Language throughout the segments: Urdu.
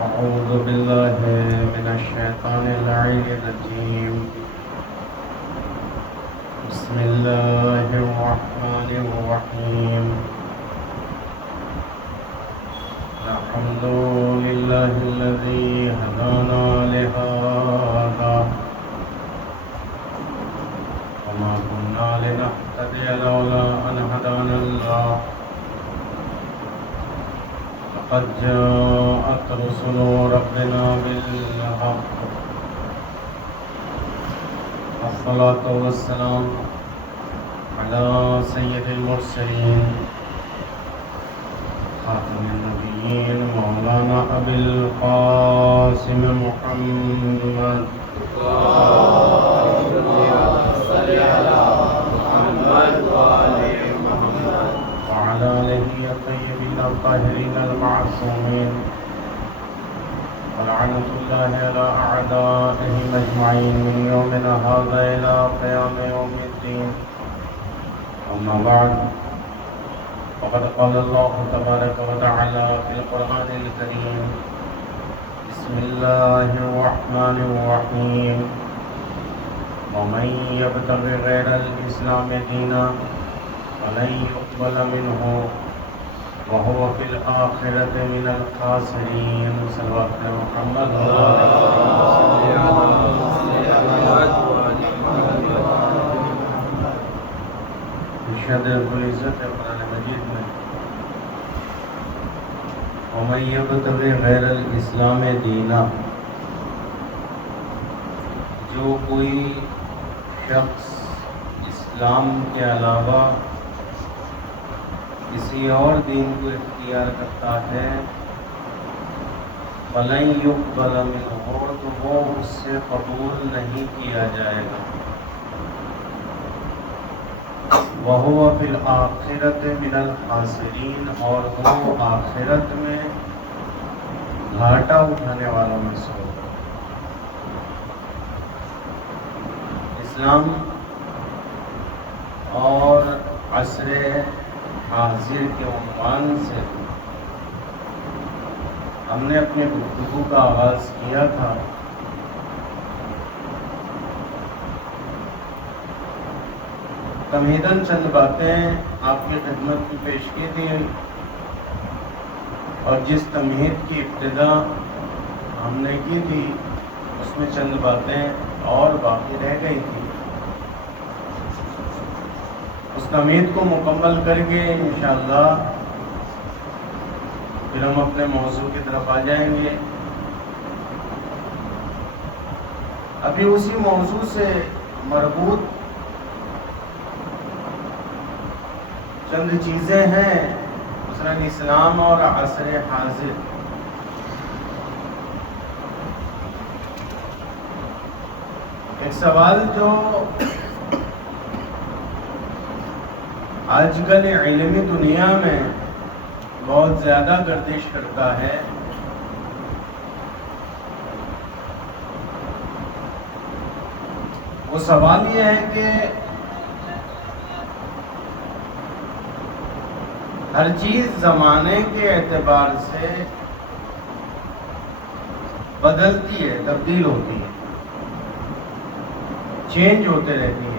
أعوذ بالله من الشيطان اللعين الرجيم. بسم الله الرحمن الرحيم. الحمد لله الذي هدانا لهذا وما كنا لنهتدي لولا أن هدانا الله. قد جاءت رسل ربنا بالحق. الصلاة والسلام على سيد المرسلين خاتم النبيين مولانا أبي القاسم محمد. صل على محمد وآل محمد وعلى آله الطيبين الطاهرين المعصومين ولعنة الله على أعدائهم أجمعين من يومنا هذا إلى قيام يوم الدين. أما بعد، فقد قال الله تبارك وتعالى في القرآن الكريم: بسم الله الرحمن الرحيم. ومن يبتغ غير الإسلام دينا فلن يقبل منه وهو في الآخرة من الخاسرين. صلوات محمد ارشاد العزت قرآن مجید میں ومن يبتغ غیر الاسلام دینا، جو کوئی شخص اسلام کے علاوہ کسی اور دین کو اختیار کرتا ہے، فَلَن يُقْبَلَ مِنْهُ، تو وہ اس سے قبول نہیں کیا جائے گا. وَهُوَ فِي الْآخِرَةِ مِنَ الْخَاسِرِينَ، اور وہ آخرت میں گھاٹا اٹھانے والوں میں سے ہوگا. اسلام اور عصر حاضر کے عنوان سے ہم نے اپنی گفتگو کا آغاز کیا تھا. تمہیداً چند باتیں آپ کی خدمت میں پیش کی تھی، اور جس تمہید کی ابتدا ہم نے کی تھی اس میں چند باتیں اور باقی رہ گئی تھی. اس تمہید کو مکمل کر کے انشاءاللہ پھر ہم اپنے موضوع کی طرف آ جائیں گے. ابھی اسی موضوع سے مربوط چند چیزیں ہیں، مثلا اسلام اور عصر حاضر. ایک سوال جو آج کل علمی دنیا میں بہت زیادہ گردش کرتا ہے، وہ سوال یہ ہے کہ ہر چیز زمانے کے اعتبار سے بدلتی ہے، تبدیل ہوتی ہے، چینج ہوتے رہتی ہے.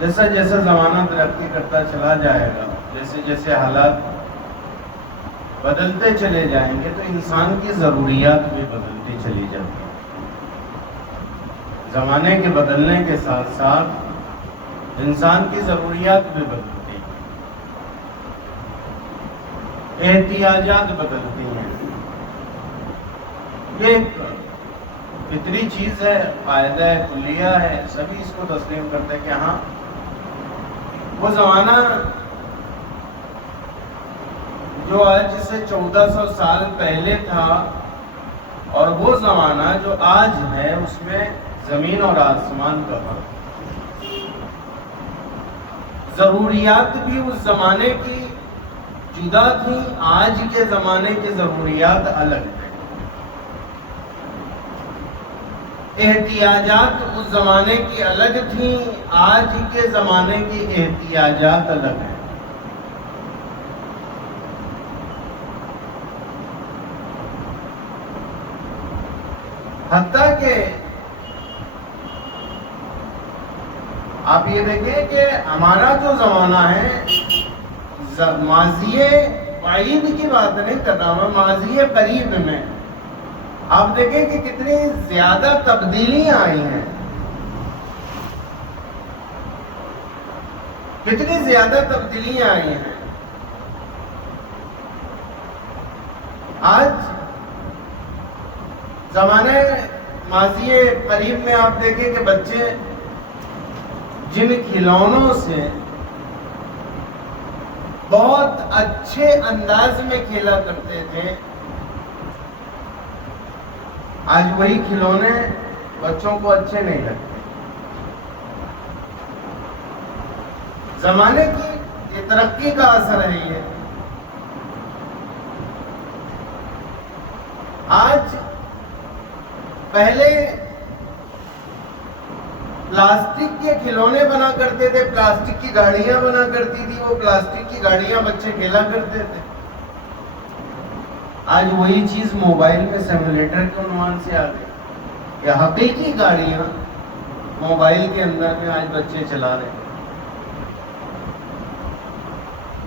جیسا جیسا زمانہ ترقی کرتا چلا جائے گا، جیسے جیسے حالات بدلتے چلے جائیں گے تو انسان کی ضروریات بھی بدلتی چلی جاتی ہیں. زمانے کے بدلنے کے ساتھ ساتھ انسان کی ضروریات بھی بدلتی ہیں، احتیاجات بدلتی ہیں. یہ ایک فطری چیز ہے، قاعدہ ہے، کلیہ ہے، سبھی اس کو تسلیم کرتے ہیں کہ ہاں وہ زمانہ جو آج سے 1400 سال پہلے تھا اور وہ زمانہ جو آج ہے اس میں زمین اور آسمان کا فرق. ضروریات بھی اس زمانے کی جدا تھی، آج کے زمانے کی ضروریات الگ ہیں. احتیاجات اس زمانے کی الگ تھیں، آج کے زمانے کی احتیاجات الگ ہیں. حتیٰ کہ آپ یہ دیکھیں کہ ہمارا جو زمانہ ہے، ماضی بعید کی بات نہیں کر رہا میں، ماضی قریب میں آپ دیکھیں کہ کتنی زیادہ تبدیلیاں آئی ہیں، کتنی زیادہ تبدیلیاں آئی ہیں. آج زمانے ماضی قریب میں آپ دیکھیں کہ بچے جن کھلونوں سے بہت اچھے انداز میں کھیلا کرتے تھے، آج وہی کھلونے بچوں کو اچھے نہیں لگتے. زمانے کی یہ ترقی کا اثر ہے. یہ آج پہلے پلاسٹک کے کھلونے بنا کرتے تھے، پلاسٹک کی گاڑیاں بنا کرتی تھی، وہ پلاسٹک کی گاڑیاں بچے کھیلا کرتے تھے. آج وہی چیز موبائل میں سیمولیٹر کے عنوان سے آ گئی. یہ حقیقی گاڑیاں موبائل کے اندر میں آج بچے چلا رہے ہیں.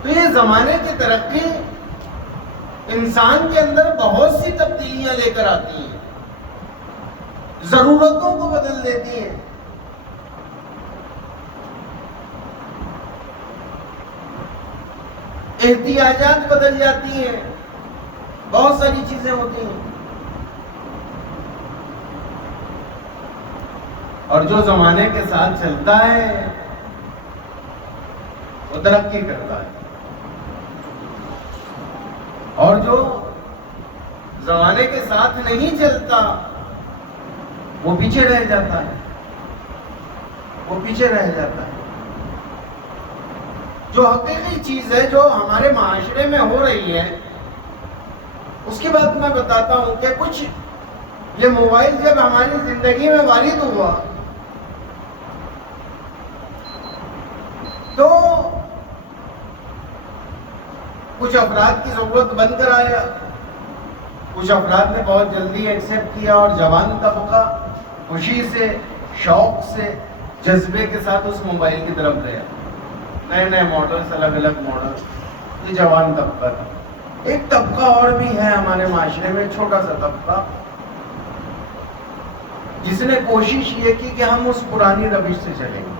تو یہ زمانے کی ترقی انسان کے اندر بہت سی تبدیلیاں لے کر آتی ہیں، ضرورتوں کو بدل دیتی ہیں. احتیاجات بدل جاتی ہیں، بہت ساری چیزیں ہوتی ہیں. اور جو زمانے کے ساتھ چلتا ہے وہ ترقی کرتا ہے، اور جو زمانے کے ساتھ نہیں چلتا وہ پیچھے رہ جاتا ہے، وہ پیچھے رہ جاتا ہے. جو حقیقی چیز ہے جو ہمارے معاشرے میں ہو رہی ہے اس کی بات میں بتاتا ہوں کہ کچھ یہ موبائل جب ہماری زندگی میں وارد ہوا تو کچھ افراد کی ضرورت بن کر آیا، کچھ افراد نے بہت جلدی ایکسیپٹ کیا، اور جوان طبقہ خوشی سے، شوق سے، جذبے کے ساتھ اس موبائل کی طرف گیا. نئے نئے ماڈلز، الگ الگ ماڈل، یہ جوان طبقہ تھا. ایک طبقہ اور بھی ہے ہمارے معاشرے میں، چھوٹا سا طبقہ، جس نے کوشش یہ کی کہ ہم اس پرانی روش سے چلیں گے،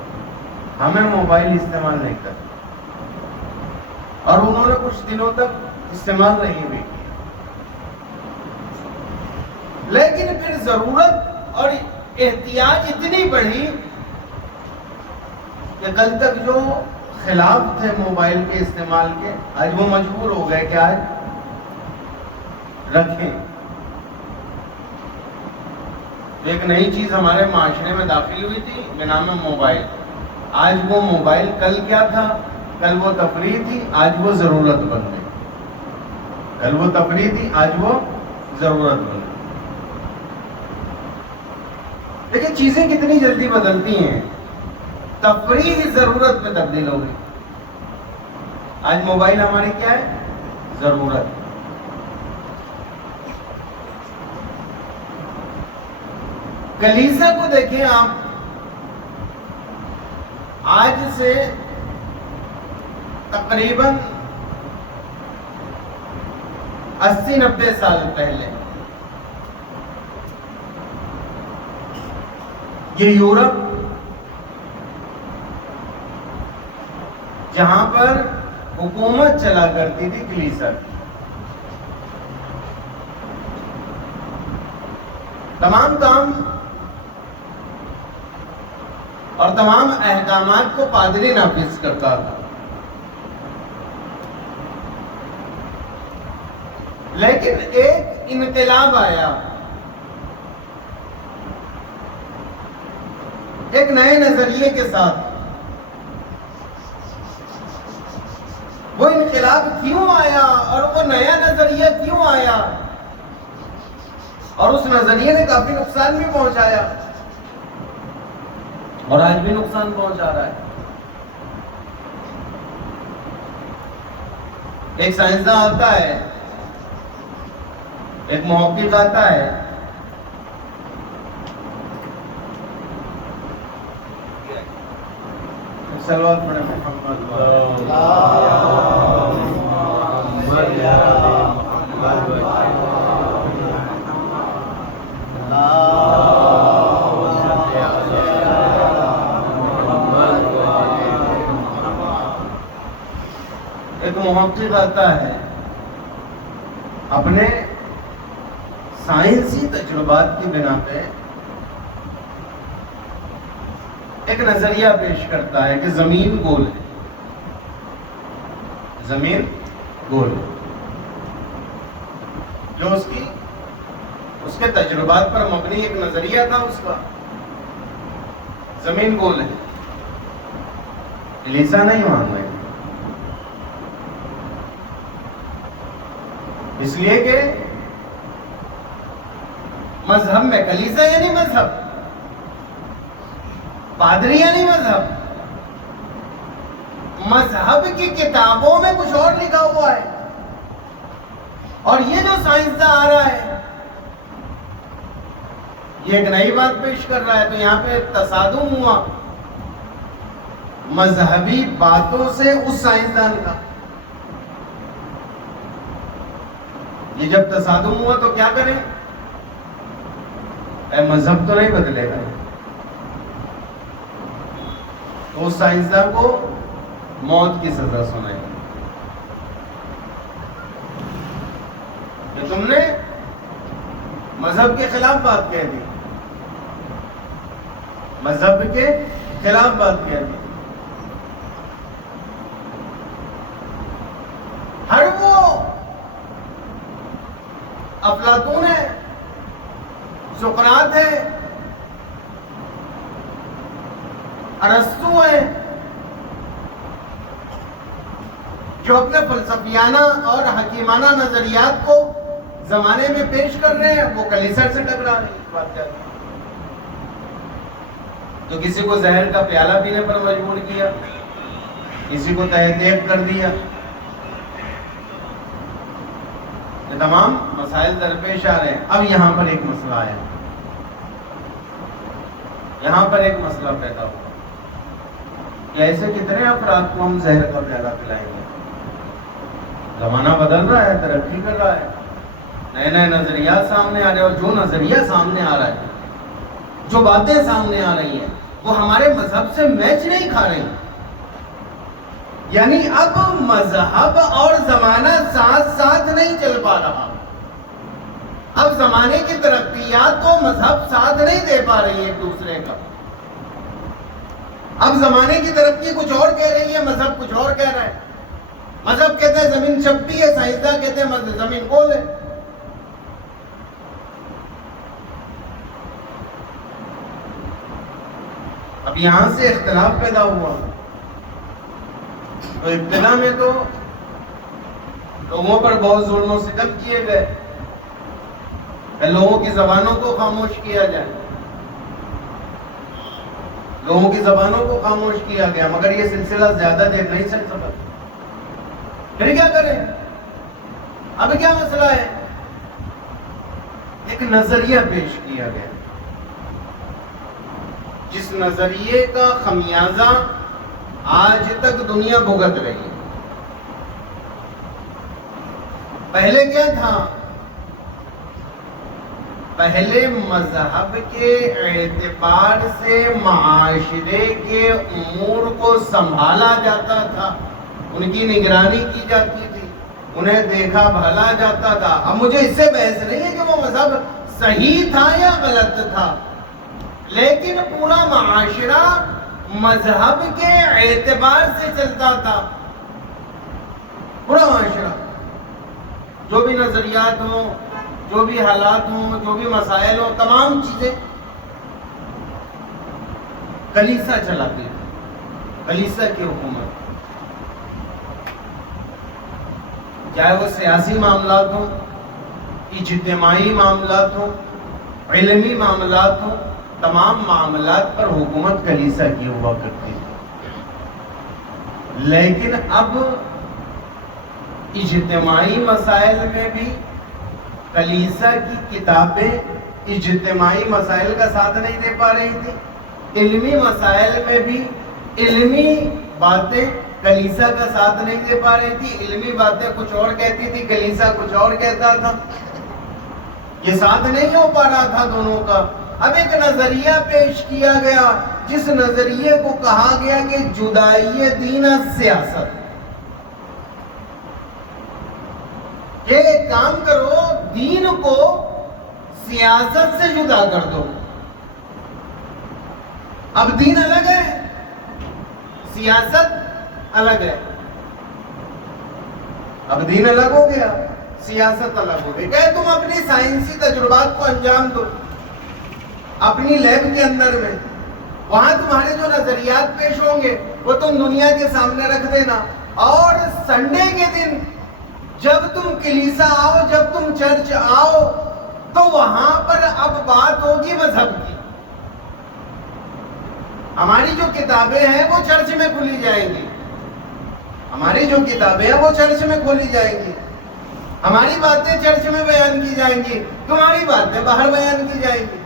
ہمیں موبائل استعمال نہیں کرنا. اور انہوں نے کچھ دنوں تک استعمال نہیں بھی کیا، لیکن پھر ضرورت اور احتیاج اتنی بڑھی کہ کل تک جو خلاف تھے موبائل کے استعمال کے، آج وہ مجبور ہو گئے کہ آج رکھیں. ایک نئی چیز ہمارے معاشرے میں داخل ہوئی تھی بنام موبائل. آج وہ موبائل کل کیا تھا؟ کل وہ تفریح تھی، آج وہ ضرورت بن گئی. کل وہ تفریح تھی، آج وہ ضرورت بن گئی. لیکن چیزیں کتنی جلدی بدلتی ہیں. تفریح ضرورت میں تبدیل ہو گئی. آج موبائل ہماری کیا ہے؟ ضرورت. کلیسا کو دیکھیں آپ، آج سے تقریباً 80-90 سال پہلے یہ یورپ جہاں پر حکومت چلا کرتی تھی کلیسا، تمام کام اور تمام احکامات کو پادری نافذ کرتا تھا، لیکن ایک انقلاب آیا، ایک نئے نظریے کے ساتھ۔ وہ انقلاب کیوں آیا اور وہ نیا نظریہ کیوں آیا، اور اس نظریے نے کافی نقصان بھی پہنچایا اور آج بھی نقصان پہنچا رہا ہے۔ ایک سائنسداں آتا ہے، ایک محقق آتا ہے، صلوات پڑھیں محمد ایک محقق آتا ہے، اپنے سائنسی تجربات کی بنا پہ ایک نظریہ پیش کرتا ہے کہ زمین گول ہے، زمین گول ہے، جو اس کے تجربات پر مبنی ایک نظریہ تھا اس کا، زمین گول ہے۔ کلیسا نہیں مان رہے، اس لیے کہ مذہب میں، کلیسا یعنی مذہب، پادری یعنی مذہب، مذہب کی کتابوں میں کچھ اور لکھا ہوا ہے، اور یہ جو سائنسداں آ رہا ہے یہ ایک نئی بات پیش کر رہا ہے، تو یہاں پہ تصادم ہوا مذہبی باتوں سے اس سائنسدان کا۔ یہ جب تصادم ہوا تو کیا کریں؟ مذہب تو نہیں بدلے گا، تو اس سائنسدان کو موت کی سزا سنائی کہ تم نے مذہب کے خلاف بات کہہ دی، مذہب کے خلاف بات کہہ دی۔ ہر وہ افلاطون ہے، سقراط ہے، ارسطو ہے، جو اپنے فلسفیانہ اور حکیمانہ نظریات کو زمانے میں پیش کر رہے ہیں، وہ کلیسا سے ٹکرا رہے ہیں۔ بات کیا ہے؟ تو کسی کو زہر کا پیالہ پینے پر مجبور کیا، کسی کو تہ دیگ کر دیا، یہ تمام مسائل درپیش آ رہے ہیں۔ اب یہاں پر ایک مسئلہ آیا، یہاں پر ایک مسئلہ پیدا ہوا کہ ایسے کتنے افراد کو ہم زہر کا پیالہ پلائیں گے؟ زمانہ بدل رہا ہے، ترقی کر رہا ہے، نئے نئے نظریات سامنے آ رہے ہیں، اور جو نظریہ سامنے آ رہا ہے، جو باتیں سامنے آ رہی ہیں، وہ ہمارے مذہب سے میچ نہیں کھا رہی۔ یعنی اب مذہب اور زمانہ ساتھ ساتھ نہیں چل پا رہا، اب زمانے کی ترقیات کو مذہب ساتھ نہیں دے پا رہی ہے ایک دوسرے کا۔ اب زمانے کی ترقی کچھ اور کہہ رہی ہے، مذہب کچھ اور کہہ رہا ہے۔ مذہب کہتے ہیں زمین چپٹی ہے، سائنسداں کہتے ہیں زمین گول ہے۔ اب یہاں سے اختلاف پیدا ہوا، تو ابتدا میں تو لوگوں پر بہت ظلم و ستم کیے گئے کہ لوگوں کی زبانوں کو خاموش کیا جائے، لوگوں کی زبانوں کو خاموش کیا گیا، مگر یہ سلسلہ زیادہ دیر نہیں چل سکا۔ پھر کیا کریں؟ اب کیا مسئلہ ہے؟ ایک نظریہ پیش کیا گیا، جس نظریے کا خمیازہ آج تک دنیا بھگت رہی ہے۔ پہلے کیا تھا؟ پہلے مذہب کے اعتبار سے معاشرے کے امور کو سنبھالا جاتا تھا، ان کی نگرانی کی جاتی تھی، انہیں دیکھا بھالا جاتا تھا۔ اب مجھے اس سے بحث نہیں ہے کہ وہ مذہب صحیح تھا یا غلط تھا، لیکن پورا معاشرہ مذہب کے اعتبار سے چلتا تھا، پورا معاشرہ، جو بھی نظریات ہوں، جو بھی حالات ہوں، جو بھی مسائل ہوں، تمام چیزیں کلیسا چلاتی تھی، کلیسا کی حکومت، چاہے وہ سیاسی معاملات ہوں، اجتماعی معاملات ہوں، علمی معاملات ہوں، تمام معاملات پر حکومت کلیسا کی ہوا کرتی تھی۔ لیکن اب اجتماعی مسائل میں بھی کلیسا کی کتابیں اجتماعی مسائل کا ساتھ نہیں دے پا رہی تھی، علمی مسائل میں بھی علمی باتیں کلیسا کا ساتھ نہیں دے پا رہی تھی، علمی باتیں کچھ اور کہتی تھی، کلیسا کچھ اور کہتا تھا، یہ ساتھ نہیں ہو پا رہا تھا دونوں کا۔ اب ایک نظریہ پیش کیا گیا جس نظریے کو کہا گیا کہ جدائی دین سیاست، کہ ایک کام کرو، دین کو سیاست سے جدا کر دو۔ اب دین الگ ہے، سیاست الگ ہے، اب دین الگ ہو گیا، سیاست الگ ہو گئی۔ کہ تم اپنی سائنسی تجربات کو انجام دو اپنی لیب کے اندر میں، وہاں تمہارے جو نظریات پیش ہوں گے وہ تم دنیا کے سامنے رکھ دینا، اور سنڈے کے دن جب تم کلیسا آؤ، جب تم چرچ آؤ، تو وہاں پر اب بات ہوگی مذہب کی۔ ہماری جو کتابیں ہیں وہ چرچ میں کھولی جائیں گی، ہماری جو کتابیں ہیں وہ چرچ میں کھولی جائیں گی، ہماری باتیں چرچ میں بیان کی جائیں گی، تمہاری باتیں باہر بیان کی جائیں گی۔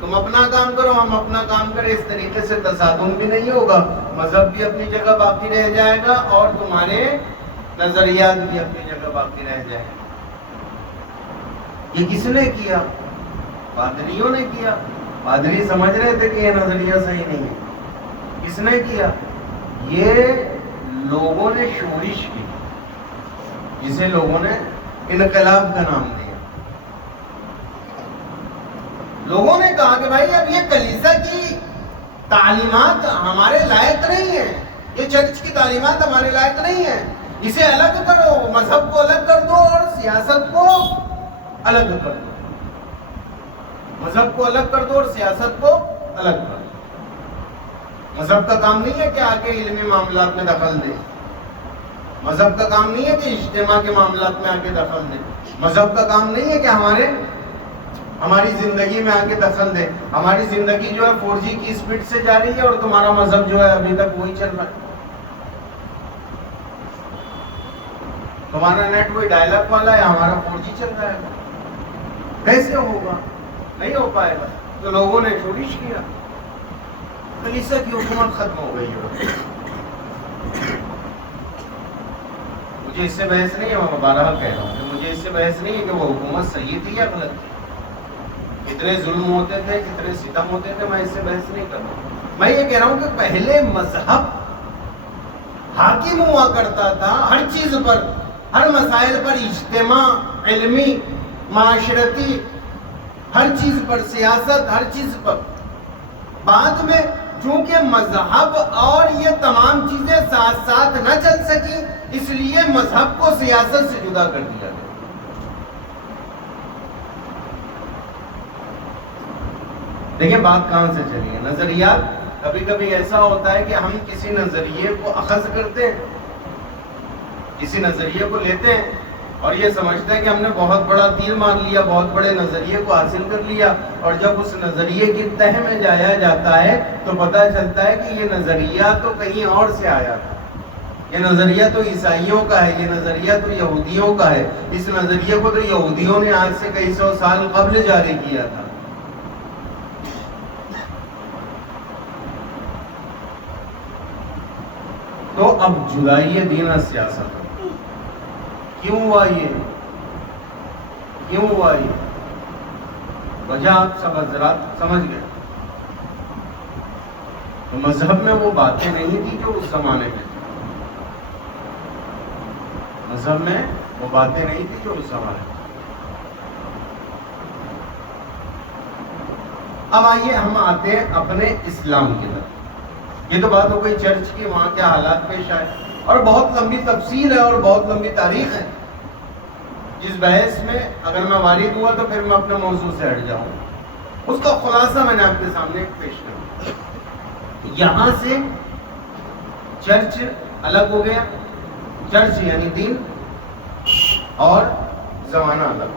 تم اپنا کام کرو، ہم اپنا کام کریں، اس طریقے سے تصادم بھی نہیں ہوگا، مذہب بھی اپنی جگہ باقی رہ جائے گا اور تمہارے نظریات بھی اپنی جگہ باقی رہ جائیں گے۔ یہ کس نے کیا؟ پادریوں نے کیا۔ پادری سمجھ رہے تھے کہ یہ نظریہ صحیح نہیں ہے۔ کس نے کیا؟ یہ لوگوں نے شورش کی، جسے لوگوں نے انقلاب کا نام دیا۔ لوگوں نے کہا کہ بھائی اب یہ کلیسا کی تعلیمات ہمارے لائق نہیں ہیں، یہ چرچ کی تعلیمات ہمارے لائق نہیں ہیں، اسے الگ کرو، مذہب کو الگ کر دو اور سیاست کو الگ کر دو، مذہب کو الگ کر دو اور سیاست کو الگ کر دو۔ مذہب کا کام نہیں ہے کہ آ کے علمی معاملات میں دخل دے، مذہب کا کام نہیں ہے کہ اجتماع کے معاملات میں آ کے دخل دے، مذہب کا کام نہیں ہے کہ ہماری زندگی میں آ کے دخل دے۔ ہماری زندگی جو ہے 4G کی سپیڈ سے جا رہی ہے اور تمہارا مذہب جو ہے ابھی تک وہی چل رہا ہے، تمہارا نیٹ وہی ڈائل-اپ والا ہے، ہمارا 4G چل رہا ہے، کیسے ہوگا؟ نہیں ہو پائے گا۔ تو لوگوں نے شورش کیا، کلیسا کی حکومت ختم ہو گئی ہے۔ مجھے اس سے بحث نہیں ہے، میں بارہا کہہ رہا ہوں کہ مجھے اس سے بحث نہیں ہے کہ وہ حکومت صحیح تھی یا غلط تھی، کتنے ظلم ہوتے تھے، کتنے ستم ہوتے تھے، میں اس سے بحث نہیں کر رہا ہوں۔ میں یہ کہہ رہا ہوں کہ پہلے مذہب حاکم ہوا کرتا تھا ہر چیز پر، ہر مسائل پر، اجتماع، علمی، معاشرتی، ہر چیز پر، سیاست، ہر چیز پر۔ بعد میں چونکہ مذہب اور یہ تمام چیزیں ساتھ ساتھ نہ چل سکی، اس لیے مذہب کو سیاست سے جدا کر دیا گیا۔ دیکھیں بات کہاں سے چلی ہے۔ نظریات، کبھی کبھی ایسا ہوتا ہے کہ ہم کسی نظریے کو اخذ کرتے ہیں، کسی نظریے کو لیتے ہیں اور یہ سمجھتے ہیں کہ ہم نے بہت بڑا تیر مار لیا، بہت بڑے نظریے کو حاصل کر لیا، اور جب اس نظریے کی تہ میں جایا جاتا ہے تو پتہ چلتا ہے کہ یہ نظریہ تو کہیں اور سے آیا تھا، یہ نظریہ تو عیسائیوں کا ہے، یہ نظریہ تو یہودیوں کا ہے، اس نظریے کو تو یہودیوں نے آج سے کئی سو سال قبل جاری کیا تھا۔ تو اب جدائی دین اور سیاست، کیوں ہوا یہ؟ کیوں ہوا یہ؟ وجہ آپ سب حضرات سمجھ گئے. تو مذہب میں وہ باتیں نہیں تھی جو اس زمانے میں تھی. مذہب میں وہ باتیں نہیں تھی جو اس زمانے میں. اب آئیے ہم آتے ہیں اپنے اسلام کی طرف. یہ تو بات ہو گئی چرچ کی، وہاں کیا حالات پیش آئے، اور بہت لمبی تفصیل ہے اور بہت لمبی تاریخ ہے، جس بحث میں اگر میں وارد ہوا تو پھر میں اپنے موضوع سے ہٹ جاؤں. اس کا خلاصہ میں نے آپ کے سامنے پیش کروں. یہاں سے چرچ الگ ہو گیا. چرچ یعنی دین، اور زمانہ الگ،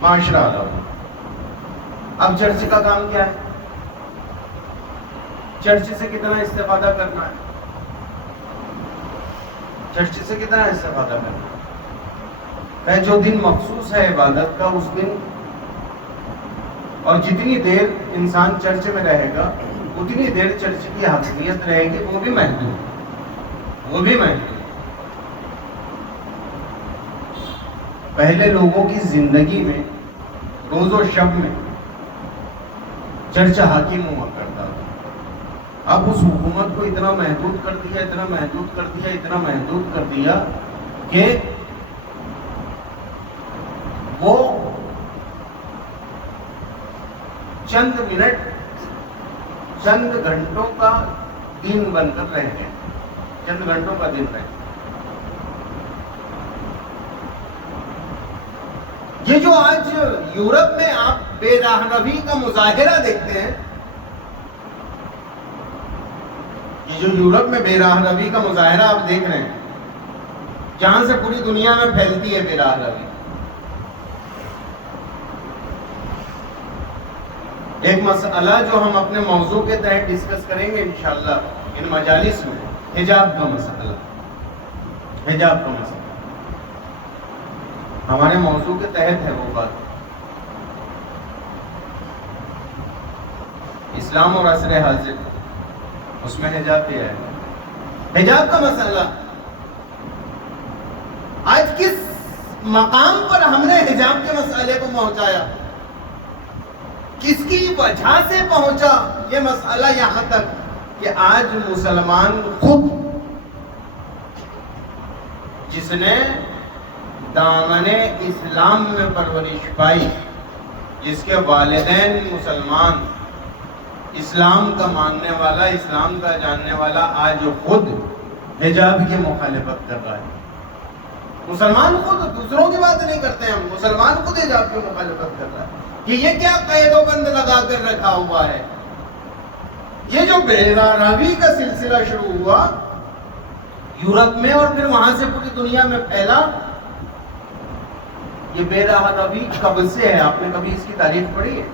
معاشرہ الگ. اب چرچ کا کام کیا ہے؟ چرچ سے کتنا استفادہ کرنا ہے؟ چرچ سے کتنا استفادہ کرنا ہے؟ جو دن مخصوص ہے عبادت کا، اس دن اور جتنی دیر انسان چرچ میں رہے گا اتنی دیر چرچ کی حاکمیت رہے گی. وہ بھی محدود، وہ بھی محدود. پہلے لوگوں کی زندگی میں روز و شب میں چرچ حاکم ہوا کرتا تھا. اب اس حکومت کو اتنا محدود کر دیا، اتنا محدود کر دیا، اتنا محدود کر دیا کہ وہ چند منٹ، چند گھنٹوں کا دن بن کر رہ گئے. چند گھنٹوں کا دن رہ. یہ جو آج یورپ میں آپ بے راہ روی کا مظاہرہ دیکھتے ہیں، یہ جو یورپ میں بے راہ روی کا مظاہرہ آپ دیکھ رہے ہیں، جہاں سے پوری دنیا میں پھیلتی ہے بے راہ روی. ایک مسئلہ جو ہم اپنے موضوع کے تحت ڈسکس کریں گے انشاءاللہ ان مجالس میں، حجاب کا مسئلہ. حجاب کا مسئلہ ہمارے موضوع کے تحت ہے. وہ بات اسلام اور عصر حاضر، اس میں حجاب بھی ہے. حجاب کا مسئلہ آج کس مقام پر ہم نے حجاب کے مسئلے کو پہنچایا، کس کی وجہ سے پہنچا یہ مسئلہ یہاں تک کہ آج مسلمان خود، جس نے دامن اسلام میں پرورش پائی، جس کے والدین مسلمان، اسلام کا ماننے والا، اسلام کا جاننے والا، آج خود حجاب کی مخالفت کر رہا ہے. مسلمان خود، دوسروں کی بات نہیں کرتے ہیں ہم، مسلمان خود حجاب کی مخالفت کر رہا ہے کہ یہ کیا قید و بند لگا کر رکھا ہوا ہے. یہ جو بے راہ روی کا سلسلہ شروع ہوا یورپ میں اور پھر وہاں سے پوری دنیا میں پھیلا، یہ بے راہ روی کب سے ہے؟ آپ نے کبھی اس کی تاریخ پڑھی ہے؟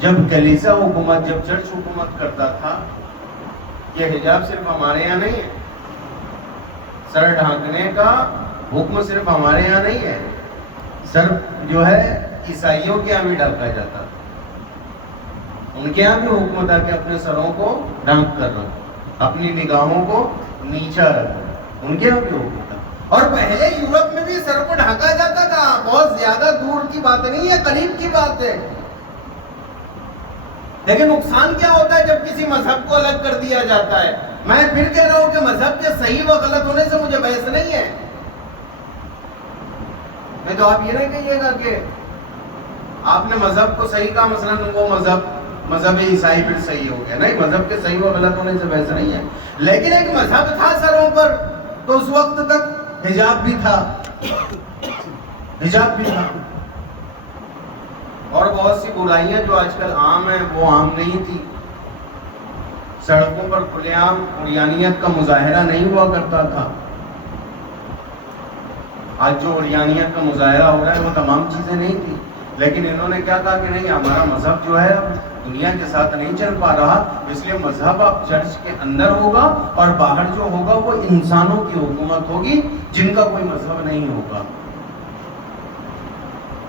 جب کلیسا حکومت، جب چرچ حکومت کرتا تھا، یہ حجاب صرف ہمارے یہاں نہیں ہے، سر ڈھانکنے کا حکم صرف ہمارے یہاں نہیں ہے، سر جو ہے عیسائیوں کے یہاں بھی ڈھانکا جاتا تھا. ان کے یہاں بھی حکم تھا کہ اپنے سروں کو ڈھانک کر رکھو، اپنی نگاہوں کو نیچا رکھو. ان کے یہاں بھی حکم تھا. اور پہلے یورپ میں بھی سر کو ڈھانکا جاتا تھا. بہت زیادہ دور کی بات نہیں ہے، قریب کی بات ہے. لیکن نقصان کیا ہوتا ہے جب کسی مذہب کو الگ کر دیا جاتا ہے؟ میں پھر کہہ رہا ہوں کہ مذہب کے صحیح و غلط ہونے سے مجھے بحث نہیں ہے. نہیں تو آپ یہ نہیں کہیے گا کہ آپ نے مذہب کو صحیح کہا، مثلا وہ مذہب عیسائی پھر صحیح ہو گیا. نہیں، مذہب کے صحیح و غلط ہونے سے بحث نہیں ہے. لیکن ایک مذہب تھا سروں پر، تو اس وقت تک حجاب بھی تھا، حجاب بھی تھا. اور بہت سی برائیاں جو آج کل عام ہیں وہ عام نہیں تھی. سڑکوں پر کھلے عام عریانیت کا مظاہرہ نہیں ہوا کرتا تھا. آج جو عریانیت کا مظاہرہ ہو رہا ہے وہ تمام چیزیں نہیں تھی. لیکن انہوں نے کیا کہا کہ نہیں، ہمارا مذہب جو ہے اب دنیا کے ساتھ نہیں چل پا رہا، اس لیے مذہب اب چرچ کے اندر ہوگا اور باہر جو ہوگا وہ انسانوں کی حکومت ہوگی جن کا کوئی مذہب نہیں ہوگا.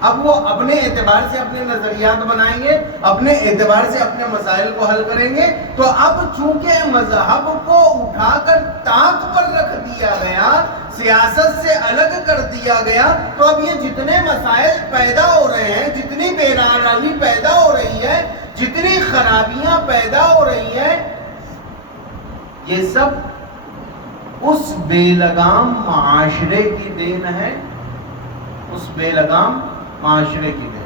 اب وہ اپنے اعتبار سے اپنے نظریات بنائیں گے، اپنے اعتبار سے اپنے مسائل کو حل کریں گے. تو اب چونکہ مذہب کو اٹھا کر طاق پر رکھ دیا گیا، سیاست سے الگ کر دیا گیا تو اب یہ جتنے مسائل پیدا ہو رہے ہیں، جتنی بے آرامی پیدا ہو رہی ہے، جتنی خرابیاں پیدا ہو رہی ہیں، یہ سب اس بے لگام معاشرے کی دین ہے، اس بے لگام معاشرے کی دین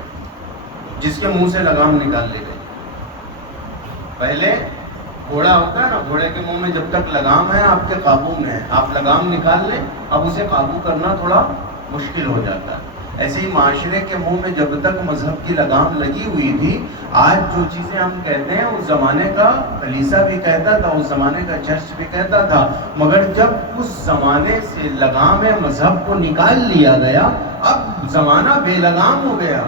جس کے منہ سے لگام نکال لی گئی۔ پہلے گھوڑا ہوتا ہے نا، گھوڑے کے منہ میں جب تک لگام ہے آپ کے قابو میں ہے، آپ لگام نکال لیں اب اسے قابو کرنا تھوڑا مشکل ہو جاتا ہے۔ ایسے ہی معاشرے کے منہ میں جب تک مذہب کی لگام لگی ہوئی تھی، آج جو چیزیں ہم کہتے ہیں اس زمانے کا کلیسا بھی کہتا تھا، اس زمانے کا چرچ بھی کہتا تھا، مگر جب اس زمانے سے لگام مذہب کو نکال لیا گیا، اب زمانہ بے لگام ہو گیا،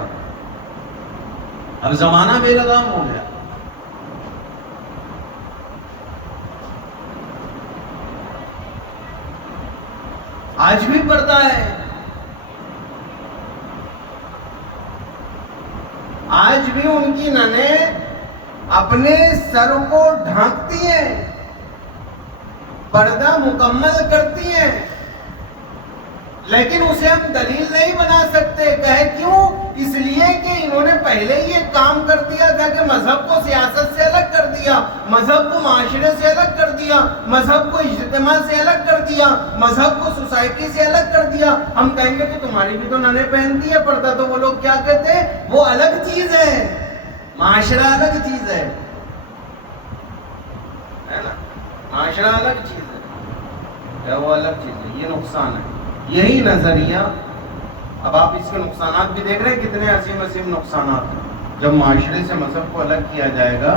اب زمانہ بے لگام ہو گیا۔ آج بھی پردہ ہے، آج بھی ان کی ننیں اپنے سر کو ڈھانکتی ہیں، پردہ مکمل کرتی ہیں، لیکن اسے ہم دلیل نہیں بنا سکتے۔ کہے کیوں؟ اس لیے کہ انہوں نے پہلے ہی ایک کام کر دیا تھا کہ مذہب کو سیاست سے الگ کر دیا، مذہب کو معاشرے سے الگ کر دیا، مذہب کو اجتماع سے الگ کر دیا، مذہب کو سوسائٹی سے الگ کر دیا۔ ہم کہیں گے کہ تمہاری بھی تو ننیں پہنتی ہے پردہ، تو وہ لوگ کیا کہتے ہیں؟ وہ الگ چیز ہے، معاشرہ الگ چیز ہے نا، معاشرہ الگ چیز ہے، وہ الگ چیز ہے، یہ نقصان ہے۔ یہی نظریہ اب آپ اس کے نقصانات بھی دیکھ رہے ہیں، کتنے عظیم عظیم نقصانات ہیں۔ جب معاشرے سے مذہب کو الگ کیا جائے گا،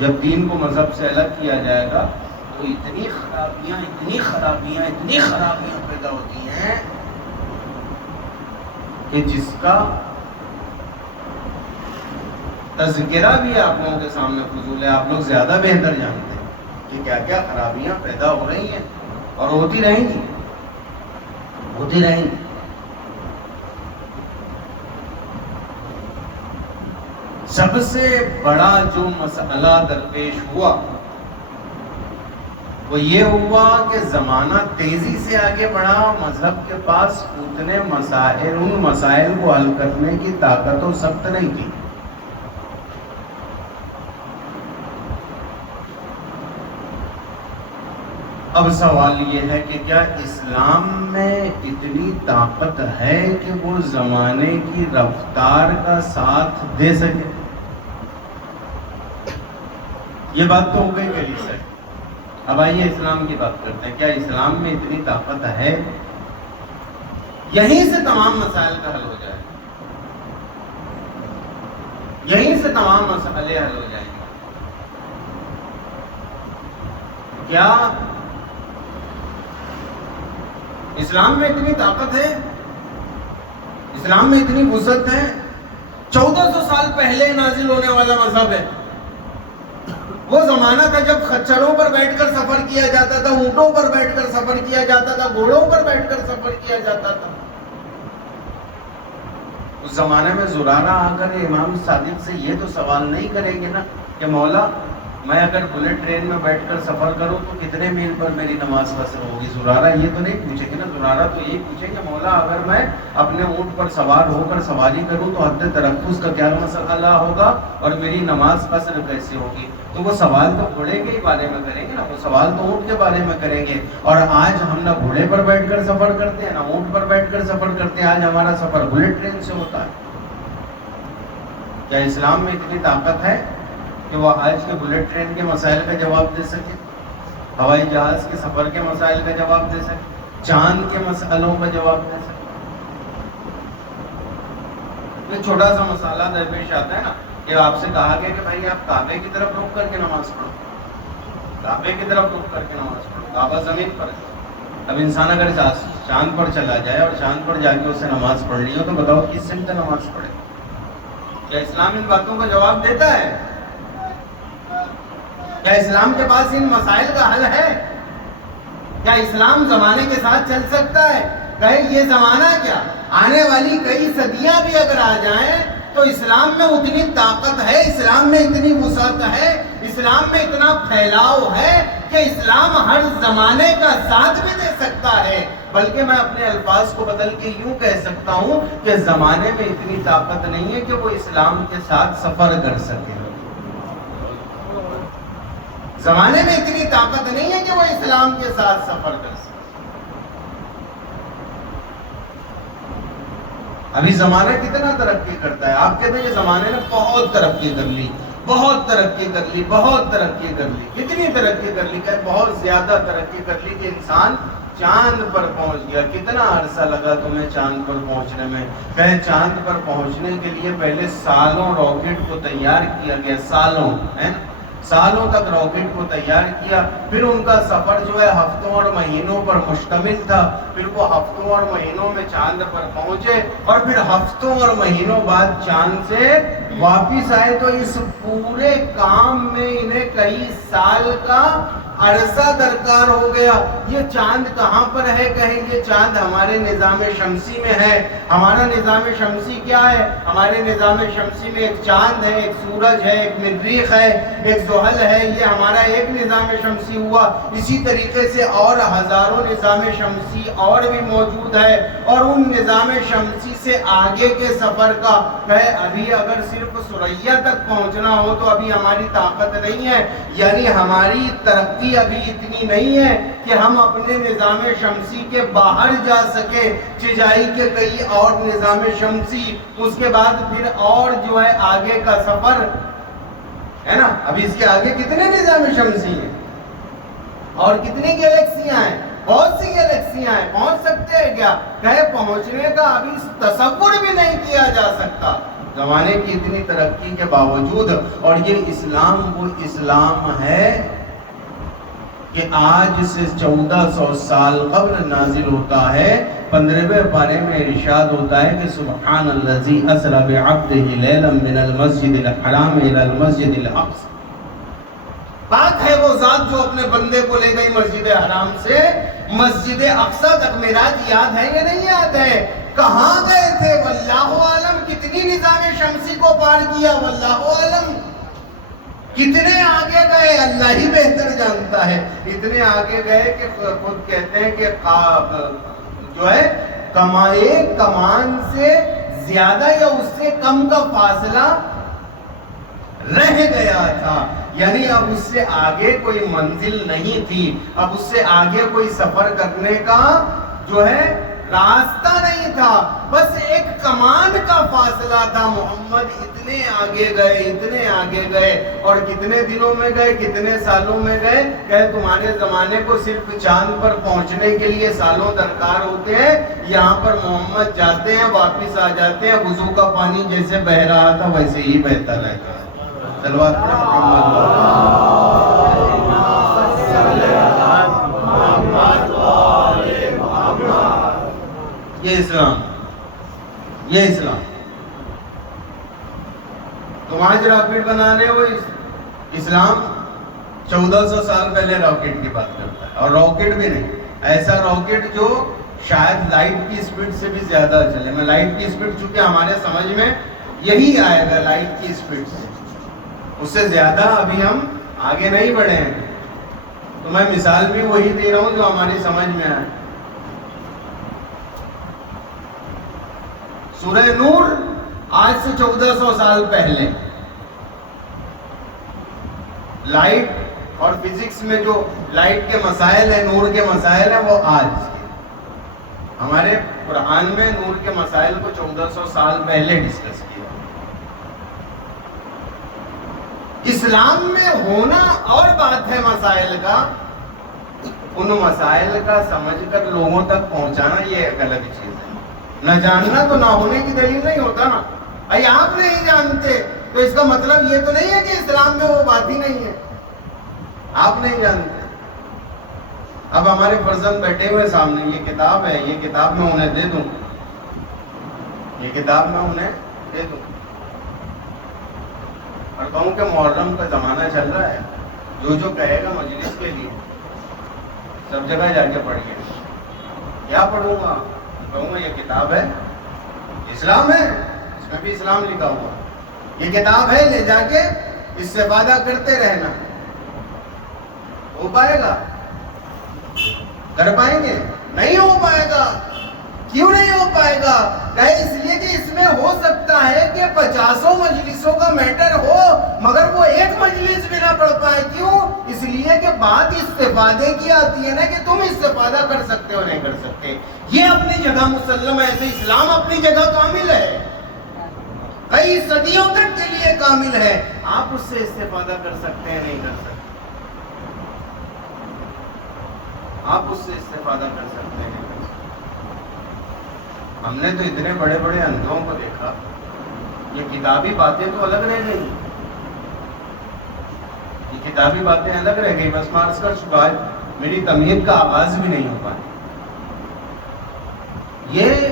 جب دین کو مذہب سے الگ کیا جائے گا، تو اتنی خرابیاں پیدا ہوتی ہیں کہ جس کا تذکرہ بھی آپ لوگوں کے سامنے فضول ہے۔ آپ لوگ زیادہ بہتر جانتے ہیں کہ کیا کیا خرابیاں پیدا ہو رہی ہیں اور ہوتی رہیں گی، ہوتی رہیں گی۔ سب سے بڑا جو مسئلہ درپیش ہوا وہ یہ ہوا کہ زمانہ تیزی سے آگے بڑھا، مذہب کے پاس اتنے مسائل، ان مسائل کو حل کرنے کی طاقت و سخت نہیں تھی۔ اب سوال یہ ہے کہ کیا اسلام میں اتنی طاقت ہے کہ وہ زمانے کی رفتار کا ساتھ دے سکے؟ یہ بات تو ہو گئی کلیسا کی۔ اب آئیے اسلام کی بات کرتے ہیں۔ کیا اسلام میں اتنی طاقت ہے؟ یہیں سے تمام مسائل کا حل ہو جائے، یہیں سے تمام مسئلے حل ہو جائیں گے۔ کیا اسلام میں اتنی طاقت ہے؟ اسلام میں اتنی وسعت ہے؟ 1400 سال پہلے نازل ہونے والا مذہب ہے۔ وہ زمانہ تھا جب خچروں پر بیٹھ کر سفر کیا جاتا تھا، اونٹوں پر بیٹھ کر سفر کیا جاتا تھا، گھوڑوں پر بیٹھ کر سفر کیا جاتا تھا۔ اس زمانے میں زرارہ آ کر امام صادق سے یہ تو سوال نہیں کریں گے نا کہ مولا میں اگر بلٹ ٹرین میں بیٹھ کر سفر کروں تو کتنے میل پر میری نماز قصر ہوگی؟ زرارہ یہ تو نہیں پوچھیں گے نا۔ زرارہ تو یہ پوچھیں کہ مولا اگر میں اپنے اونٹ پر سوار ہو کر سواری کروں تو حد ترقص کا کیا مسئلہ ہوگا اور میری نماز قصر کیسے ہوگی؟ تو وہ سوال تو گھوڑے کے بارے میں کریں گے نا، وہ سوال تو اونٹ کے بارے میں کریں گے۔ اور آج ہم نہ گھوڑے پر بیٹھ کر سفر کرتے ہیں، نہ اونٹ پر بیٹھ کر سفر کرتے ہیں، آج ہمارا سفر بلٹ ٹرین سے ہوتا ہے۔ کیا اسلام میں اتنی طاقت ہے کہ وہ آج کے بلٹ ٹرین کے مسائل کا جواب دے سکے، ہوائی جہاز کے سفر کے مسائل کا جواب دے سکے، چاند کے مسئلوں کا جواب دے سکے؟ ایک چھوٹا سا مسئلہ درپیش آتا ہے نا کہ آپ سے کہا گیا کہ بھائی آپ کعبے کی طرف رک کر کے نماز پڑھو، کعبے کی طرف رک کر کے نماز پڑھو، کعبہ زمین پر ہے۔ اب انسان اگر چاند پر چلا جائے اور چاند پر جا کے اسے نماز پڑھنی ہو تو بتاؤ کس سمت نماز پڑھے؟ کیا اسلام ان باتوں کا جواب دیتا ہے؟ کیا اسلام کے پاس ان مسائل کا حل ہے؟ کیا اسلام زمانے کے ساتھ چل سکتا ہے؟ کہے یہ زمانہ کیا، آنے والی کئی صدیاں بھی اگر آ جائیں تو اسلام میں اتنی طاقت ہے، اسلام میں اتنی وسعت ہے، اسلام میں اتنا پھیلاؤ ہے کہ اسلام ہر زمانے کا ساتھ بھی دے سکتا ہے، بلکہ میں اپنے الفاظ کو بدل کے یوں کہہ سکتا ہوں کہ زمانے میں اتنی طاقت نہیں ہے کہ وہ اسلام کے ساتھ سفر کر سکے. زمانے میں اتنی طاقت نہیں ہے کہ وہ اسلام کے ساتھ سفر کر سکے. ابھی زمانہ کتنا ترقی کرتا ہے. آپ کہتے ہیں کہ زمانے نے بہت ترقی کر لی, بہت ترقی کر لی, بہت ترقی کر لی. کتنی ترقی کر لی؟ کہ بہت زیادہ ترقی کر لی کہ انسان چاند پر پہنچ گیا. کتنا عرصہ لگا تمہیں چاند پر پہنچنے میں؟ کہ چاند پر پہنچنے کے لیے پہلے سالوں راکٹ کو تیار کیا گیا, سالوں, ہے نا, سالوں تک راکٹ کو تیار کیا. پھر ان کا سفر جو ہے ہفتوں اور مہینوں پر مشتمل تھا. پھر وہ ہفتوں اور مہینوں میں چاند پر پہنچے اور پھر ہفتوں اور مہینوں بعد چاند سے واپس آئے. تو اس پورے کام میں انہیں کئی سال کا عرصہ درکار ہو گیا. یہ چاند کہاں پر ہے؟ کہیں یہ چاند ہمارے نظام شمسی میں ہے. ہمارا نظام شمسی کیا ہے؟ ہمارے نظام شمسی میں ایک چاند ہے, ایک سورج ہے, ایک مریخ ہے, ایک زحل ہے. یہ ہمارا ایک نظام شمسی ہوا. اسی طریقے سے اور ہزاروں نظام شمسی اور بھی موجود ہے. اور ان نظام شمسی سے آگے کے سفر کا ہے ابھی اگر صرف ثریا تک پہنچنا ہو تو ابھی ہماری طاقت نہیں ہے. یعنی ہماری ترقی ابھی اتنی نہیں ہے کہ ہم اپنے نظام شمسی کے باہر جا سکے, چجائی کے کئی اور نظام شمسی, اس کے بعد پھر اور جو ہے آگے کا سفر ہے نا. ابھی اس کے آگے کتنے نظام شمسی ہیں اور کتنی گیلیکسیاں ہیں؟ بہت سی گیلیکسیاں ہیں. پہنچ سکتے ہیں کیا؟ کہیں پہنچنے کا ابھی تصور بھی نہیں کیا جا سکتا زمانے کی اتنی ترقی کے باوجود. اور یہ اسلام وہ اسلام ہے کہ آج سے 1400 سال قبل نازل ہوتا ہے. 15ویں پارے میں ارشاد ہوتا ہے کہ سبحان الذی اسری بعبدہ لیلا من المسجد الحرام الی المسجد الاقصی. پاک ہے وہ ذات جو اپنے بندے کو لے گئی مسجد حرام سے مسجد اقصی تک. معراج یاد ہے یا نہیں یاد ہے؟ کہاں گئے تھے؟ واللہ عالم. کتنی نظام شمسی کو پار کیا؟ واللہ عالم. کتنے آگے گئے؟ اللہ ہی بہتر جانتا ہے. اتنے آگے گئے کہ خود کہتے ہیں کہ جو ہے کمان سے زیادہ یا اس سے کم کا فاصلہ رہ گیا تھا. یعنی اب اس سے آگے کوئی منزل نہیں تھی, اب اس سے آگے کوئی سفر کرنے کا جو ہے راستہ نہیں تھا, بس ایک کمان کا فاصلہ تھا. محمد اتنے آگے گئے, اتنے آگے گئے, اور کتنے دنوں میں گئے, کتنے سالوں میں گئے. کہ تمہارے زمانے کو صرف چاند پر پہنچنے کے لیے سالوں درکار ہوتے ہیں, یہاں پر محمد جاتے ہیں واپس آ جاتے ہیں. وضو کا پانی جیسے بہ رہا تھا ویسے ہی بہتا رہتا ہے. صلوات یہ اسلام. تم آج راکٹ بنا رہے ہو, اسلام 1400 سال پہلے راکٹ کی بات کرتا ہے. اور راکٹ بھی نہیں, ایسا راکٹ جو شاید لائٹ کی اسپیڈ سے بھی زیادہ چلے. میں لائٹ کی اسپیڈ چونکہ ہمارے سمجھ میں یہی آئے گا, لائٹ کی اسپیڈ سے, اس سے زیادہ ابھی ہم آگے نہیں بڑھے ہیں. تو میں مثال بھی وہی دے رہا ہوں جو ہماری سمجھ میں آئے. سورہ نور آج سے 1400 سال پہلے لائٹ اور فزکس میں جو لائٹ کے مسائل ہیں, نور کے مسائل ہیں, وہ آج ہمارے قرآن میں نور کے مسائل کو 1400 سال پہلے ڈسکس کیا. اسلام میں ہونا اور بات ہے مسائل کا, ان مسائل کا سمجھ کر لوگوں تک پہنچانا یہ ایک الگ چیز ہے. نہ جاننا تو نہ ہونے کی دلیل نہیں ہوتا نا. اے آپ نہیں جانتے تو اس کا مطلب یہ تو نہیں ہے کہ اسلام میں وہ بات ہی نہیں ہے. آپ نہیں جانتے. اب ہمارے فرزند بیٹھے ہوئے سامنے, یہ کتاب ہے, یہ کتاب میں انہیں دے دوں, یہ کتاب میں انہیں دے دوں اور کہوں کہ محرم کا زمانہ چل رہا ہے, جو کہے گا مجلس کے لیے سب جگہ جا کے پڑھیے. کیا پڑھوں گا؟ کہوں گا یہ کتاب ہے, اسلام ہے, اس میں بھی اسلام لکھا ہوا, یہ کتاب ہے, لے جا کے استفادہ کرتے رہنا. ہو پائے گا؟ کر پائیں گے؟ نہیں ہو پائے گا. کیوں نہیں ہو پائے گا؟ کہے اس لیے کہ اس میں ہو سکتا ہے کہ 50 مجلسوں کا میٹر ہو مگر وہ ایک مجلس بھی نہ پڑھ پائے. کیوں؟ اس لیے کہ بات استفادے کی آتی ہے نا کہ تم استفادہ کر سکتے ہو نہیں کر سکتے. یہ اپنی جگہ مسلم ہے. ایسے اسلام اپنی جگہ کامل ہے, کئی صدیوں تک کے لیے کامل ہے. آپ اس سے استفادہ کر سکتے ہیں نہیں کر سکتے. آپ اس سے استفادہ کر سکتے ہیں. ہم نے تو اتنے بڑے بڑے اندھوں کو دیکھا, یہ کتابی باتیں تو الگ رہ گئی, یہ کتابی باتیں الگ رہ گئی. بس مارس کر شبہ میری تمہید کا آغاز بھی نہیں ہو پایا. یہ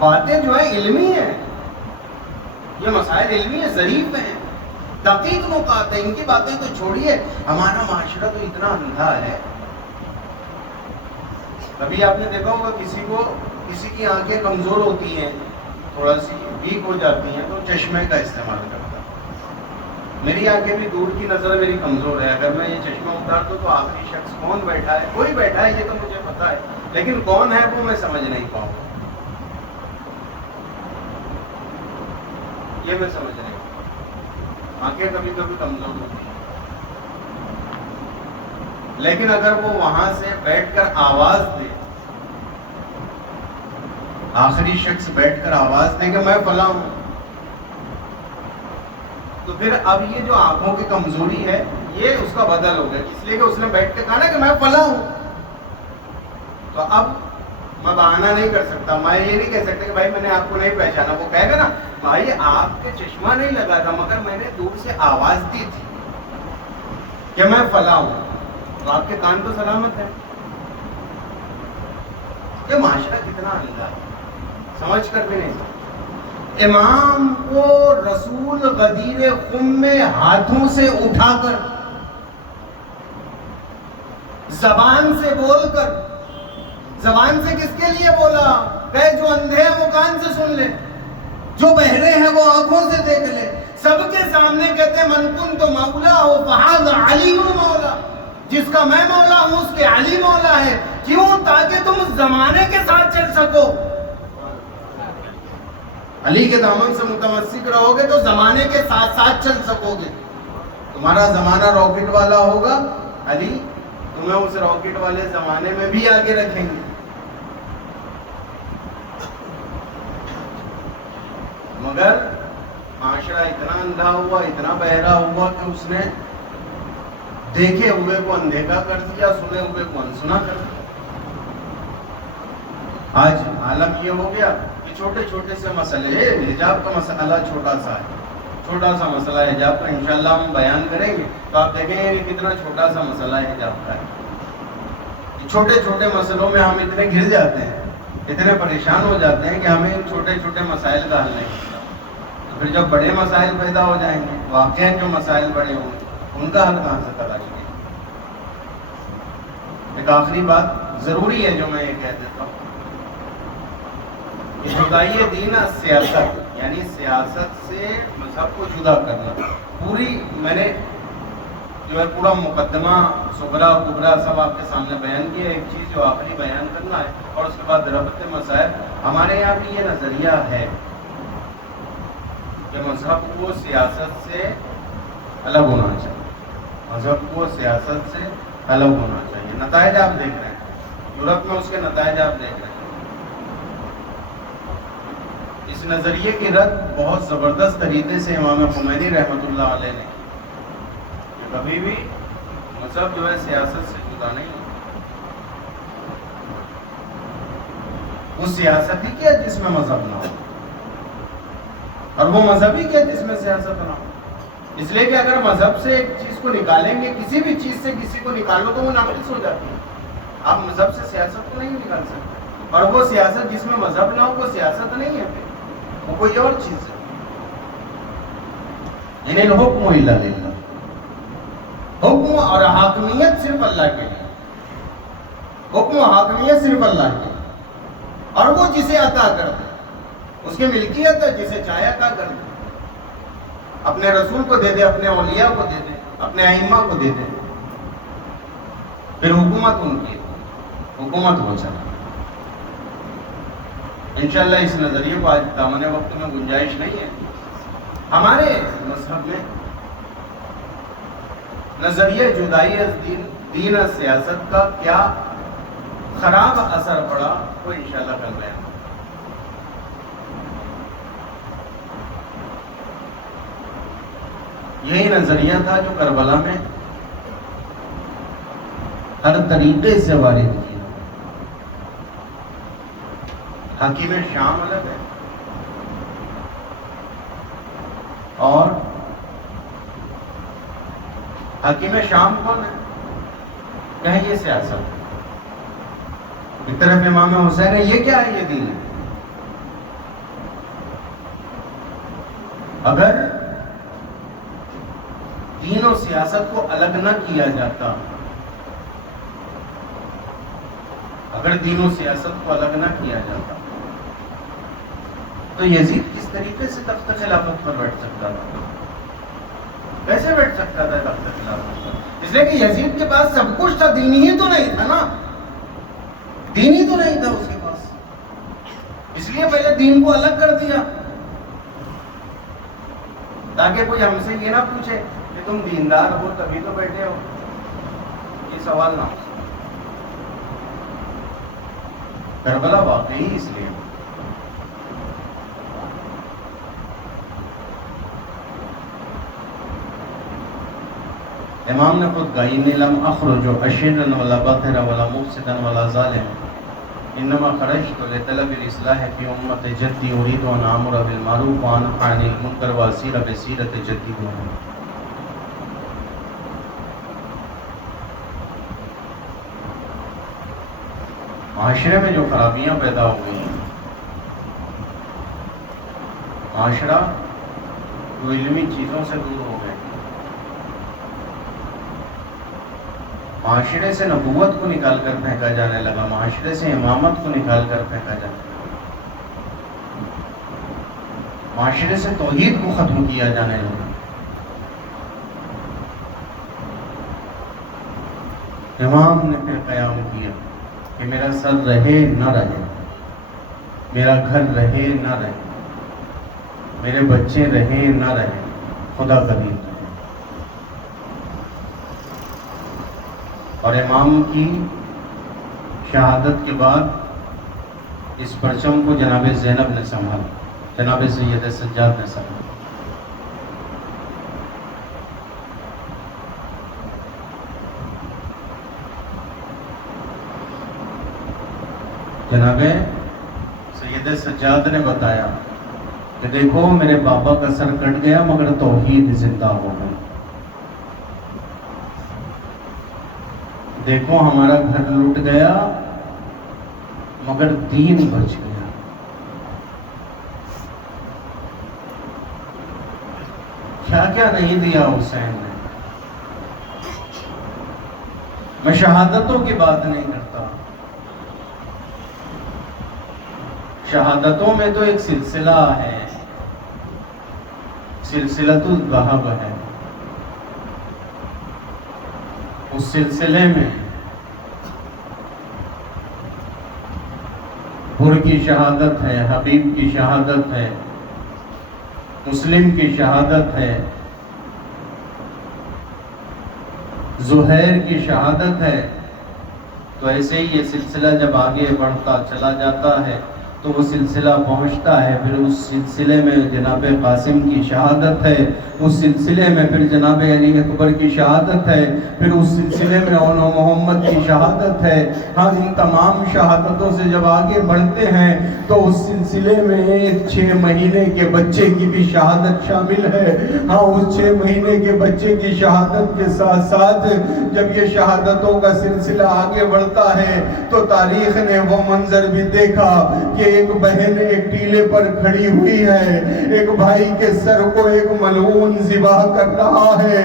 باتیں جو ہیں علمی ہیں, یہ مسائل علمی ہیں, ظریف ہیں, دقیق نکات ہیں. ان کی باتیں تو چھوڑیے. ہمارا معاشرہ تو اتنا اندھا ہے. کبھی آپ نے دیکھا ہوگا کسی کی آنکھیں کمزور ہوتی ہیں, تھوڑا سی ویک ہو جاتی ہیں, تو چشمے کا استعمال کرتا ہے. میری آنکھیں بھی دور کی نظر میری کمزور ہے. اگر میں یہ چشمہ اتار دوں تو آخری شخص کون بیٹھا ہے, کوئی بیٹھا ہے یہ تو مجھے پتا ہے, لیکن کون ہے وہ میں سمجھ نہیں پاؤں گا. یہ میں سمجھ نہیں پاؤں. آنکھیں کبھی کبھی کمزور ہوتی ہیں, لیکن اگر وہ وہاں سے بیٹھ کر آواز دے, آخری شخص بیٹھ کر آواز دے کہ میں فلاں ہوں, تو پھر اب یہ جو آنکھوں کی کمزوری ہے یہ اس کا بدل ہو گیا, اس لیے کہ اس نے بیٹھ کے کہا نا کہ میں فلاں ہوں. تو اب میں بہانہ نہیں کر سکتا, میں یہ نہیں کہہ سکتا کہ بھائی میں نے آپ کو نہیں پہچانا. وہ کہے گا نا بھائی آپ کے چشمہ نہیں لگا تھا مگر میں نے دور سے آواز دی تھی کہ میں فلاں ہوں, تو آپ کے کان تو سلامت ہے. یہ معاشرہ کتنا اندھا ہے, سمجھ کر بھی نہیں سکتا. امام کو رسول غدیر خم میں ہاتھوں سے اٹھا کر, زبان سے بول کر, زبان سے کس کے لیے بولا؟ کہ جو اندھے ہیں وہ کان سے سن لے, جو بہرے ہیں وہ آنکھوں سے دیکھ لے. سب کے سامنے کہتے ہیں من کن تو مولا ہو فہذا علی مولا, جس کا میں مولا ہوں اس کے علی مولا ہے. کیوں؟ تاکہ تم زمانے کے ساتھ چل سکو. علی کے دامن سے متمسک رہو گے تو زمانے کے ساتھ ساتھ چل سکو گے. تمہارا زمانہ راکٹ والا ہوگا, علی تمہیں اس راکٹ والے زمانے میں بھی آگے رکھیں گے. مگر معاشرہ اتنا اندھا ہوا, اتنا بہرا ہوا کہ اس نے دیکھے ہوئے کو اندیکھا کر دیا, سنے ہوئے کو انسنا کر دیا. آج عالم یہ ہو گیا کہ چھوٹے چھوٹے سے مسئلے, حجاب کا مسئلہ چھوٹا سا ہے, چھوٹا سا مسئلہ ہے حجاب کا, انشاءاللہ ہم بیان کریں گے تو آپ دیکھیں گے کہ کتنا چھوٹا سا مسئلہ ہے حجاب کا ہے. چھوٹے چھوٹے مسئلوں میں ہم اتنے گر جاتے ہیں, اتنے پریشان ہو جاتے ہیں کہ ہمیں چھوٹے چھوٹے مسائل کا حل نہیں ہوتا. تو پھر جب بڑے مسائل پیدا ہو جائیں گے, واقعہ جو مسائل بڑے ہوں گے ان کا حل کہاں سے تلاشیں گے. ایک آخری بات ضروری ہے جو میں یہ کہہ دیتا ہوں, جدائی دین سیاست, یعنی سیاست سے مذہب کو جدا کرنا. پوری میں نے جو ہے پورا مقدمہ صغرا کبرا سب آپ کے سامنے بیان کیا. ایک چیز جو آخری بیان کرنا ہے اور اس کے بعد ربط مسائل. ہمارے یہاں بھی یہ نظریہ ہے کہ مذہب کو سیاست سے الگ ہونا چاہیے, مذہب کو سیاست سے الگ ہونا چاہیے. نتائج آپ دیکھ رہے ہیں, یورپ میں اس کے نتائج آپ دیکھ رہے ہیں. اس نظریے کی رد بہت زبردست طریقے سے امام خمینی رحمۃ اللہ علیہ نے, کہ کبھی بھی مذہب جو ہے سیاست سے جدا نہیں ہوتا. وہ سیاست ہی کیا جس میں مذہب نہ ہو, اور وہ مذہب ہی کیا جس میں سیاست نہ ہو. اس لیے کہ اگر مذہب سے ایک چیز کو نکالیں گے, کسی بھی چیز سے کسی کو نکالو تو وہ ناقص ہو جاتی ہے. آپ مذہب سے سیاست کو نہیں نکال سکتے, اور وہ سیاست جس میں مذہب نہ ہو وہ سیاست نہیں ہے, وہ کوئی اور چیز ہے. ان الحکم الا للہ, حکم اور حاکمیت صرف اللہ کے لیے, حکم و حاکمیت صرف اللہ کے لیے, اور وہ جسے عطا کر دے, اس کی ملکیت ہے, جسے چاہے عطا کر دے, اپنے رسول کو دے دے, اپنے اولیاء کو دے دے. اپنے ائمہ کو دے دیں، پھر حکومت ان کی حکومت ہو چلا۔ انشاءاللہ اس نظریے کو آج دامن وقت میں گنجائش نہیں ہے۔ ہمارے مذہب میں نظریہ جدائی از دین از سیاست کا کیا خراب اثر پڑا وہ انشاءاللہ کل بیان۔ یہی نظریہ تھا جو کربلا میں ہر طریقے سے وارد کیا۔ حکیم شام الگ ہے اور حکیم شام کون ہے؟ کہیں یہ سیاست، ایک طرف امام حسین ہے، یہ کیا ہے؟ یہ دین ہے۔ اگر دین و سیاست کو الگ نہ کیا جاتا، اگر دین و سیاست کو الگ نہ کیا جاتا تو یزید کس طریقے سے تخت خلافت پر بیٹھ سکتا تھا؟ کیسے بیٹھ سکتا تھا تخت خلافت پر؟ اس لیے کہ یزید کے پاس سب کچھ تھا، دین ہی تو نہیں تھا نا، دین ہی تو نہیں تھا اس کے پاس، اس لیے پہلے دین کو الگ کر دیا تاکہ کوئی ہم سے یہ نہ پوچھے کہ تم دیندار ہو تبھی تو بیٹھے ہو، یہ سوال نہ ہو۔ کربلا واقعی اس لیے امام نے خود گائی، لم اخرج اشرا ولا باطرا ولا مفسدا ولا ظالما انما خرجت لطلب الاصلاح في امت جدی اريد ان امر بالمعروف وانهى عن المنکر واسیر بسیرت جدی۔ معاشرے میں جو خرابیاں پیدا ہو گئی ہیں، معاشرہ جو علمی چیزوں سے دور ہو گئے، معاشرے سے نبوت کو نکال کر پھینکا جانے لگا، معاشرے سے امامت کو نکال کر پھینکا جانے لگا، معاشرے سے توحید کو ختم کیا جانے لگا۔ امام نے پھر قیام کیا کہ میرا سر رہے نہ رہے، میرا گھر رہے نہ رہے، میرے بچے رہے نہ رہے، خدا کا دین۔ اور امام کی شہادت کے بعد اس پرچم کو جناب زینب نے سنبھالا، جناب سید سجاد نے سنبھالا۔ جناب سید سجاد نے بتایا کہ دیکھو میرے بابا کا سر کٹ گیا مگر توحید زندہ ہو گئی، دیکھو ہمارا گھر لٹ گیا مگر دین بچ گیا۔ کیا کیا نہیں دیا حسین نے۔ میں شہادتوں کی بات نہیں کرتا، شہادتوں میں تو ایک سلسلہ ہے، سلسلۃ الذہب ہے، اس سلسلے میں حر کی شہادت ہے، حبیب کی شہادت ہے، مسلم کی شہادت ہے، زہیر کی شہادت ہے۔ تو ایسے ہی یہ سلسلہ جب آگے بڑھتا چلا جاتا ہے تو وہ سلسلہ پہنچتا ہے، پھر اس سلسلے میں جناب قاسم کی شہادت ہے، اس سلسلے میں پھر جناب علی اکبر کی شہادت ہے، پھر اس سلسلے میں اون محمد کی شہادت ہے۔ ہاں، ان تمام شہادتوں سے جب آگے بڑھتے ہیں تو اس سلسلے میں 6 مہینے کے بچے کی بھی شہادت شامل ہے۔ ہاں، اس 6 مہینے کے بچے کی شہادت کے ساتھ ساتھ جب یہ شہادتوں کا سلسلہ آگے بڑھتا ہے تو تاریخ نے وہ منظر بھی دیکھا کہ ایک بہن ایک ٹیلے پر کھڑی ہوئی ہے، ایک بھائی کے سر کو ایک ملعون ذبح کر رہا ہے،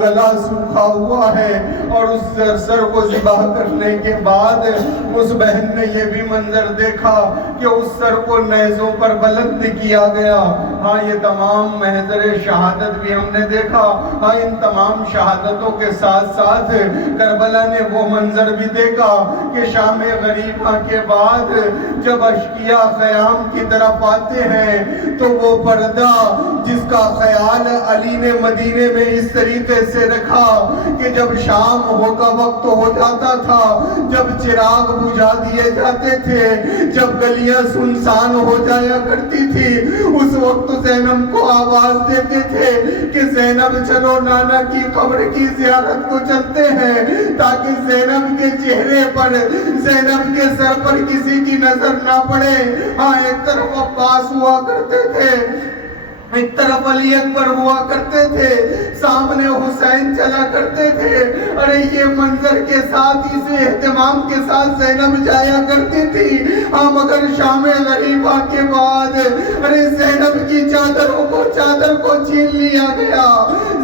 گلا سوکھا ہوا ہے، اور اس سر کو ذبح کرنے کے بعد اس بہن نے یہ بھی منظر دیکھا کہ اس سر کو نیزوں پر بلند کیا گیا۔ ہاں یہ تمام محضر شہادت بھی ہم نے دیکھا۔ ہاں ان تمام شہادتوں کے ساتھ ساتھ کربلا نے وہ منظر بھی دیکھا کہ شام غریبہ کے بعد جب اشقیاء خیام کی طرف آتے ہیں تو وہ پردہ جس کا خیال علی نے مدینے میں اس طریقے سے رکھا کہ جب شام کا وقت ہو جاتا تھا، جب چراغ بجھا دیے جاتے تھے، جب گلیاں سنسان ہو جایا کرتی تھی، اس وقت زینب کو آواز دیتے تھے کہ زینب چلو نانا کی قبر کی زیارت کو چلتے ہیں، تاکہ زینب کے چہرے پر، زینب کے سر پر کسی کی نظر نہ پڑے۔ ہاں ایک طرف عباس ہوا کرتے تھے، ایک طرف علی اکبر ہوا کرتے تھے، سامنے حسین چلا کرتے تھے۔ ارے یہ منظر کے ساتھ، اس اہتمام کے ساتھ زینب جایا کرتی تھی۔ ہاں مگر شام غریبہ کے بعد ارے زینب کی چادر کو چھین لیا گیا۔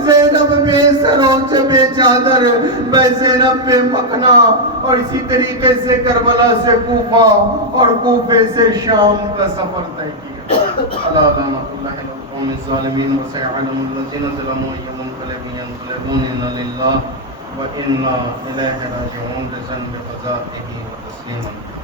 زینب بے سروچ بے چادر، بے زینب بے مکنا۔ اور اسی طریقے سے کربلا سے کوفہ اور کوفے سے شام کا سفر طے کیا۔ علامۃ اللہ القوم الظالمین وسيعلم الذين ظلموا أي منقلب ينقلبون إنا لله وإنا إليه راجعون بذنب قضائه وتسليما